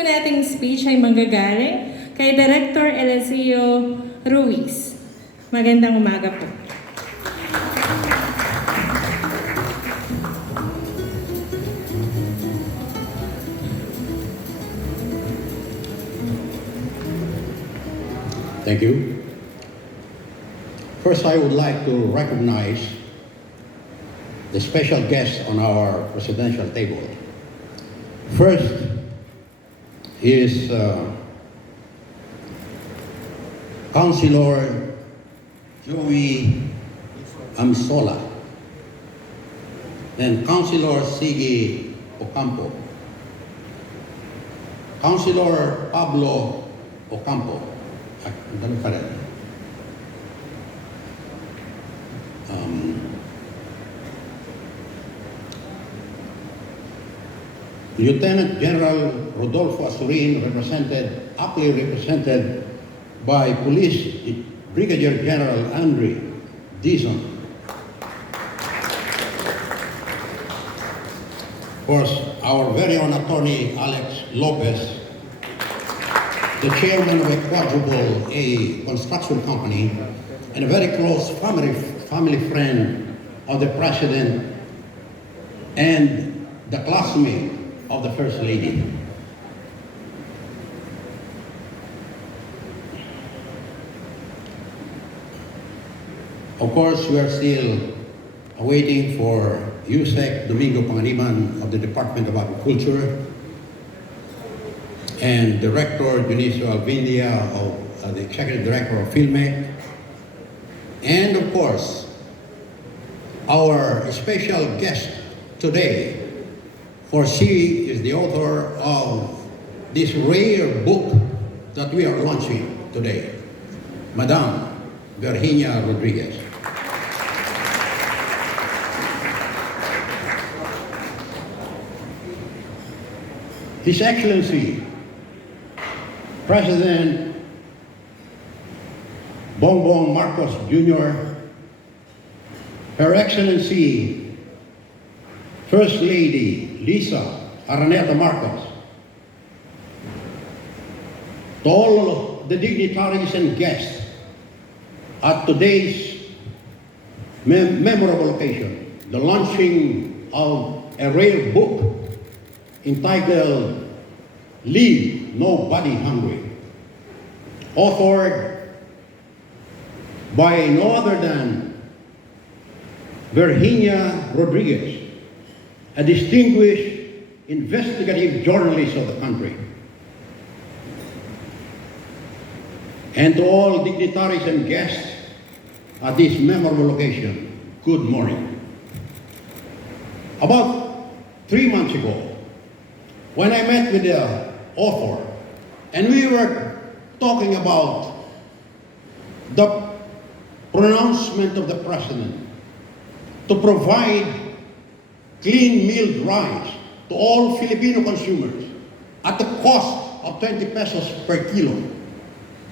po nating speech ay manggagaling kay Director Eliseo Ruiz. Magandang umaga po. Thank you. First, I would like to recognize the special guests on our presidential table. First is Councilor Joey Amsola and Councilor Sigi Ocampo, Councilor Pablo Ocampo. Dami pa rin. Lieutenant General Rodolfo Asurin, aptly represented by Police Brigadier General Andre Dizon. Of course, our very own attorney, Alex Lopez, the chairman of a quadruple A construction company, and a very close family friend of the President and the classmate of the First Lady. Of course, we are still awaiting for Yusek Domingo Panganiban of the Department of Agriculture and Director Dionisio Alvindia of the Executive Director of FilmEc, and of course, our special guest today, for she is the author of this rare book that we are launching today, Madame Virginia Rodriguez. His Excellency, President Bongbong Marcos Jr., Her Excellency, First Lady Lisa Araneta Marcos, to all the dignitaries and guests at today's memorable occasion, the launching of a rare book entitled Leave Nobody Hungry, authored by no other than Virginia Rodriguez, a distinguished investigative journalist of the country. And to all dignitaries and guests at this memorable occasion, good morning. About 3 months ago, when I met with the author, and we were talking about the pronouncement of the President to provide clean milled rice to all Filipino consumers at the cost of 20 pesos per kilo.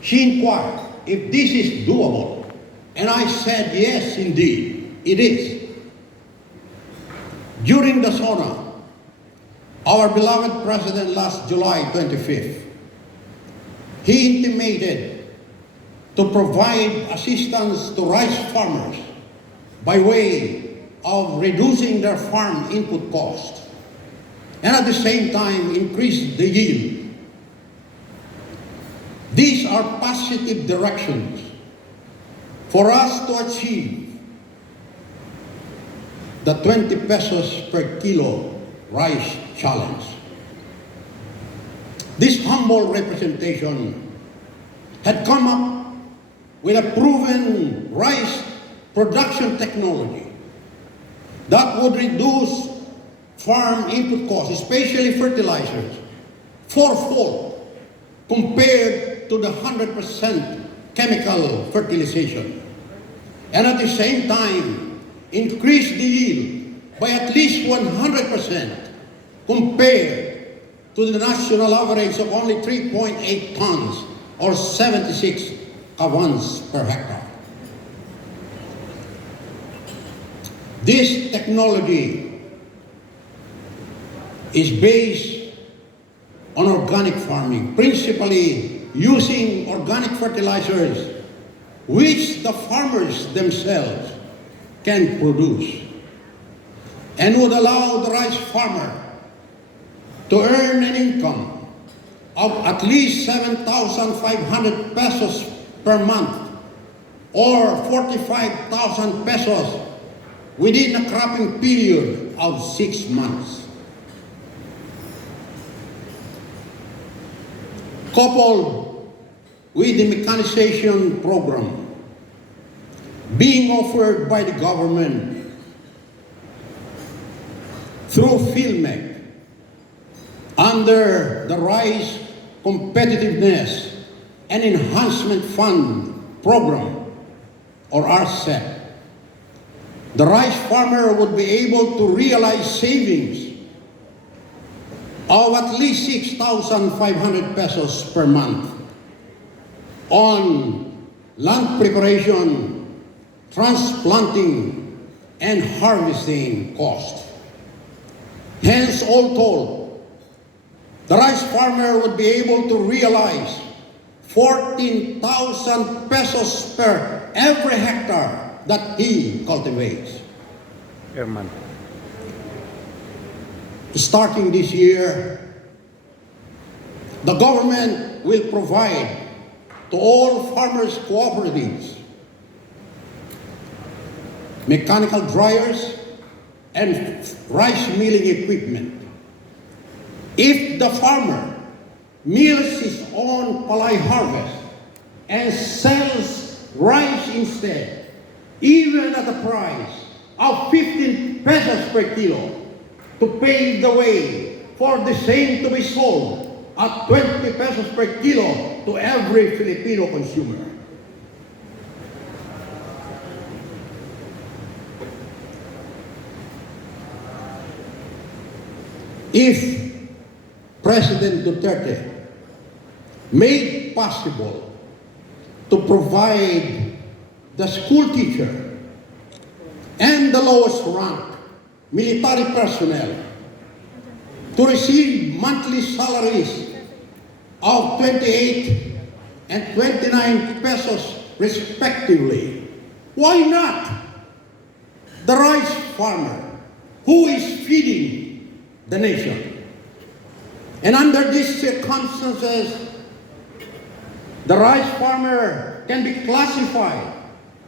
She inquired if this is doable, and I said, yes, indeed, it is. During the SONA, our beloved President last July 25th, he intimated to provide assistance to rice farmers by way of reducing their farm input cost, and at the same time increase the yield. These are positive directions for us to achieve the 20 pesos per kilo rice challenge. This humble representation had come up with a proven rice production technology that would reduce farm input costs, especially fertilizers, fourfold compared to the 100% chemical fertilization, and at the same time increase the yield by at least 100% compared to the national average of only 3.8 tons or 76 kawans per hectare. This technology is based on organic farming, principally using organic fertilizers, which the farmers themselves can produce, and would allow the rice farmer to earn an income of at least 7,500 pesos per month or 45,000 pesos within a cropping period of 6 months. Coupled with the mechanization program being offered by the government through PhilMec under the Rice Competitiveness and Enhancement Fund program, or RCEP, the rice farmer would be able to realize savings of at least 6,500 pesos per month on land preparation, transplanting, and harvesting costs. Hence, all told, the rice farmer would be able to realize 14,000 pesos per every hectare that he cultivates. Per month. Starting this year, the government will provide to all farmers' cooperatives mechanical dryers and rice milling equipment. If the farmer mills his own palay harvest and sells rice instead, even at a price of 15 pesos per kilo, to pave the way for the same to be sold at 20 pesos per kilo to every Filipino consumer. If President Duterte made possible to provide the school teacher and the lowest rank military personnel to receive monthly salaries of 28 and 29 pesos respectively, why not the rice farmer who is feeding the nation? And under these circumstances, the rice farmer can be classified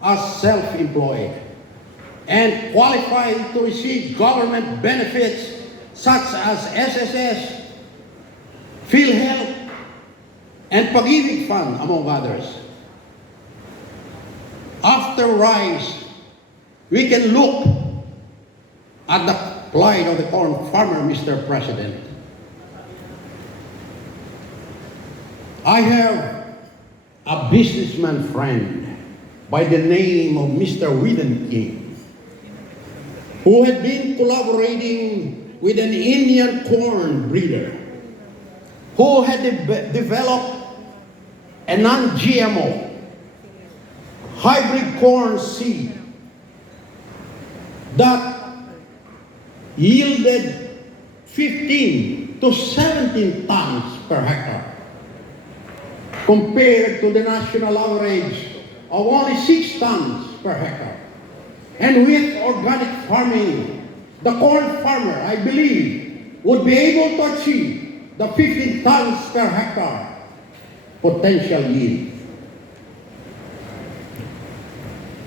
as self-employed and qualified to receive government benefits such as SSS, PhilHealth, and Pag-ibig Fund, among others. After rice, we can look at the plight of the corn farmer, Mr. President. I have a businessman friend by the name of Mr. Whedon King, who had been collaborating with an Indian corn breeder, who had developed a non-GMO hybrid corn seed that yielded 15 to 17 tons per hectare, compared to the national average of only 6 tons per hectare. And with organic farming, the corn farmer, I believe, would be able to achieve the 15 tons per hectare potential yield.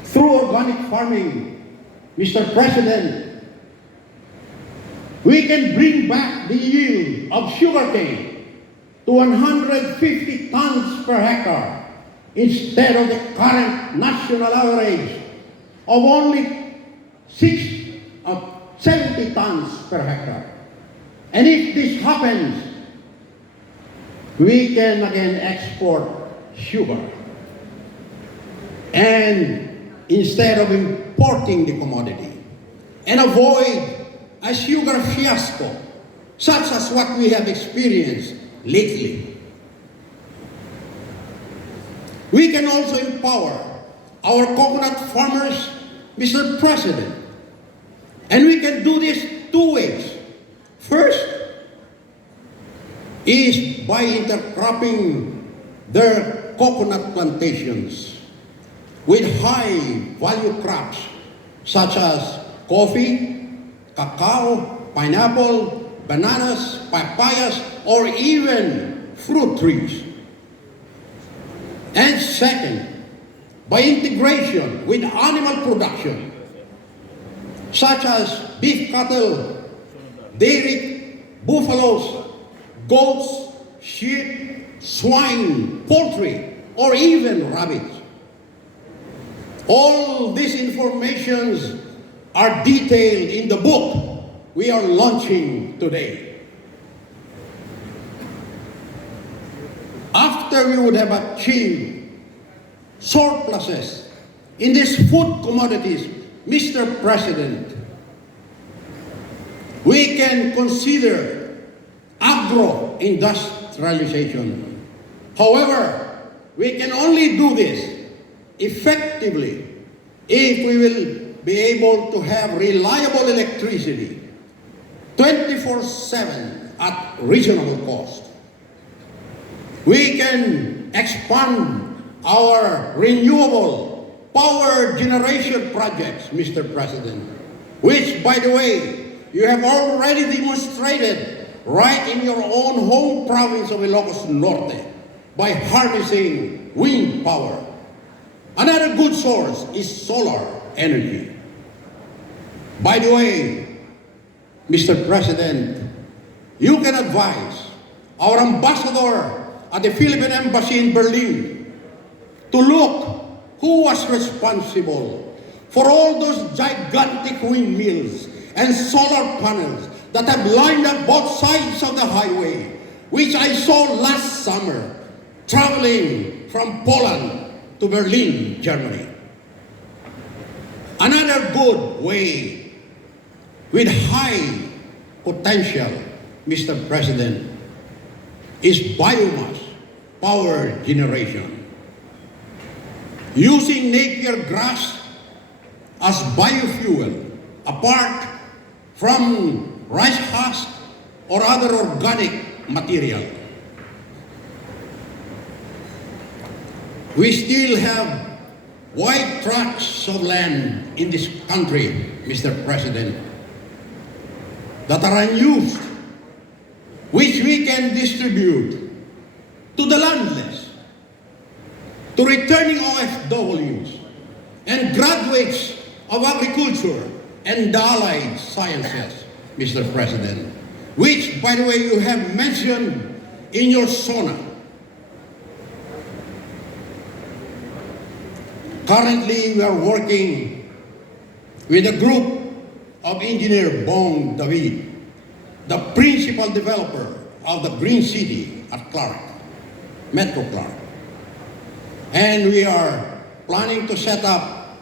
Through organic farming, Mr. President, we can bring back the yield of sugarcane to 150 tons per hectare instead of the current national average of only 70 tons per hectare. And if this happens, we can again export sugar. And instead of importing the commodity, and avoid a sugar fiasco, such as what we have experienced lately. We can also empower our coconut farmers, Mr. President. And we can do this 2 ways. First, is by intercropping their coconut plantations with high-value crops such as coffee, cacao, pineapple, bananas, papayas, or even fruit trees. And second, by integration with animal production, such as beef cattle, dairy, buffaloes, goats, sheep, swine, poultry, or even rabbits. All these informations are detailed in the book we are launching today. After we would have achieved surpluses in these food commodities, Mr. President, we can consider agro-industrialization. However, we can only do this effectively if we will be able to have reliable electricity 24/7 at reasonable cost. We can expand our renewable power generation projects, Mr. President, which, by the way, you have already demonstrated right in your own home province of Ilocos Norte by harnessing wind power. Another good source is solar energy. By the way, Mr. President, you can advise our ambassador at the Philippine Embassy in Berlin to look who was responsible for all those gigantic windmills and solar panels that have lined up both sides of the highway, which I saw last summer traveling from Poland to Berlin, Germany. Another good way with high potential, Mr. President, is biomass power generation. Using Napier grass as biofuel, apart from rice husk or other organic material. We still have wide tracts of land in this country, Mr. President, that are unused, which we can distribute to the landless, to returning OFWs, and graduates of agriculture and the allied sciences, Mr. President, which, by the way, you have mentioned in your SONA. Currently, we are working with a group of Engineer Bong David, the principal developer of the Green City at Clark, Metro Clark. And we are planning to set up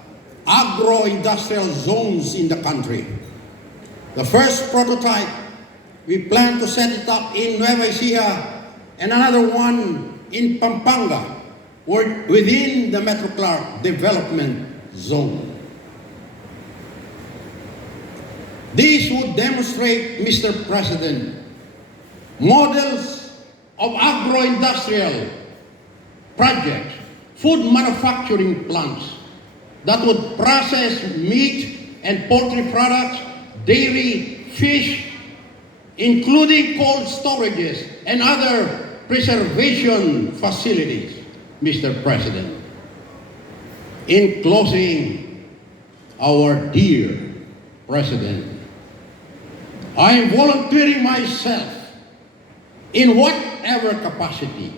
agro-industrial zones in the country. The first prototype, we plan to set it up in Nueva Ecija and another one in Pampanga, within the Metro Clark Development Zone. This would demonstrate, Mr. President, models of agro-industrial projects, food manufacturing plants that would process meat and poultry products, dairy, fish, including cold storages and other preservation facilities, Mr. President. In closing, our dear President, I am volunteering myself in whatever capacity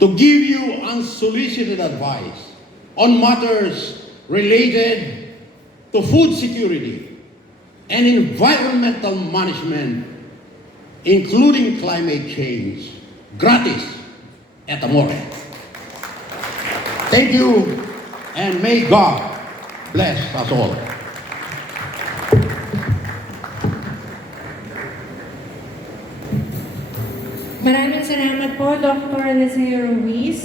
to give you unsolicited advice on matters related to food security and environmental management, including climate change, gratis et amore. Thank you, and may God bless us all. Maraming salamat po, Dr. Eliseo Ruiz.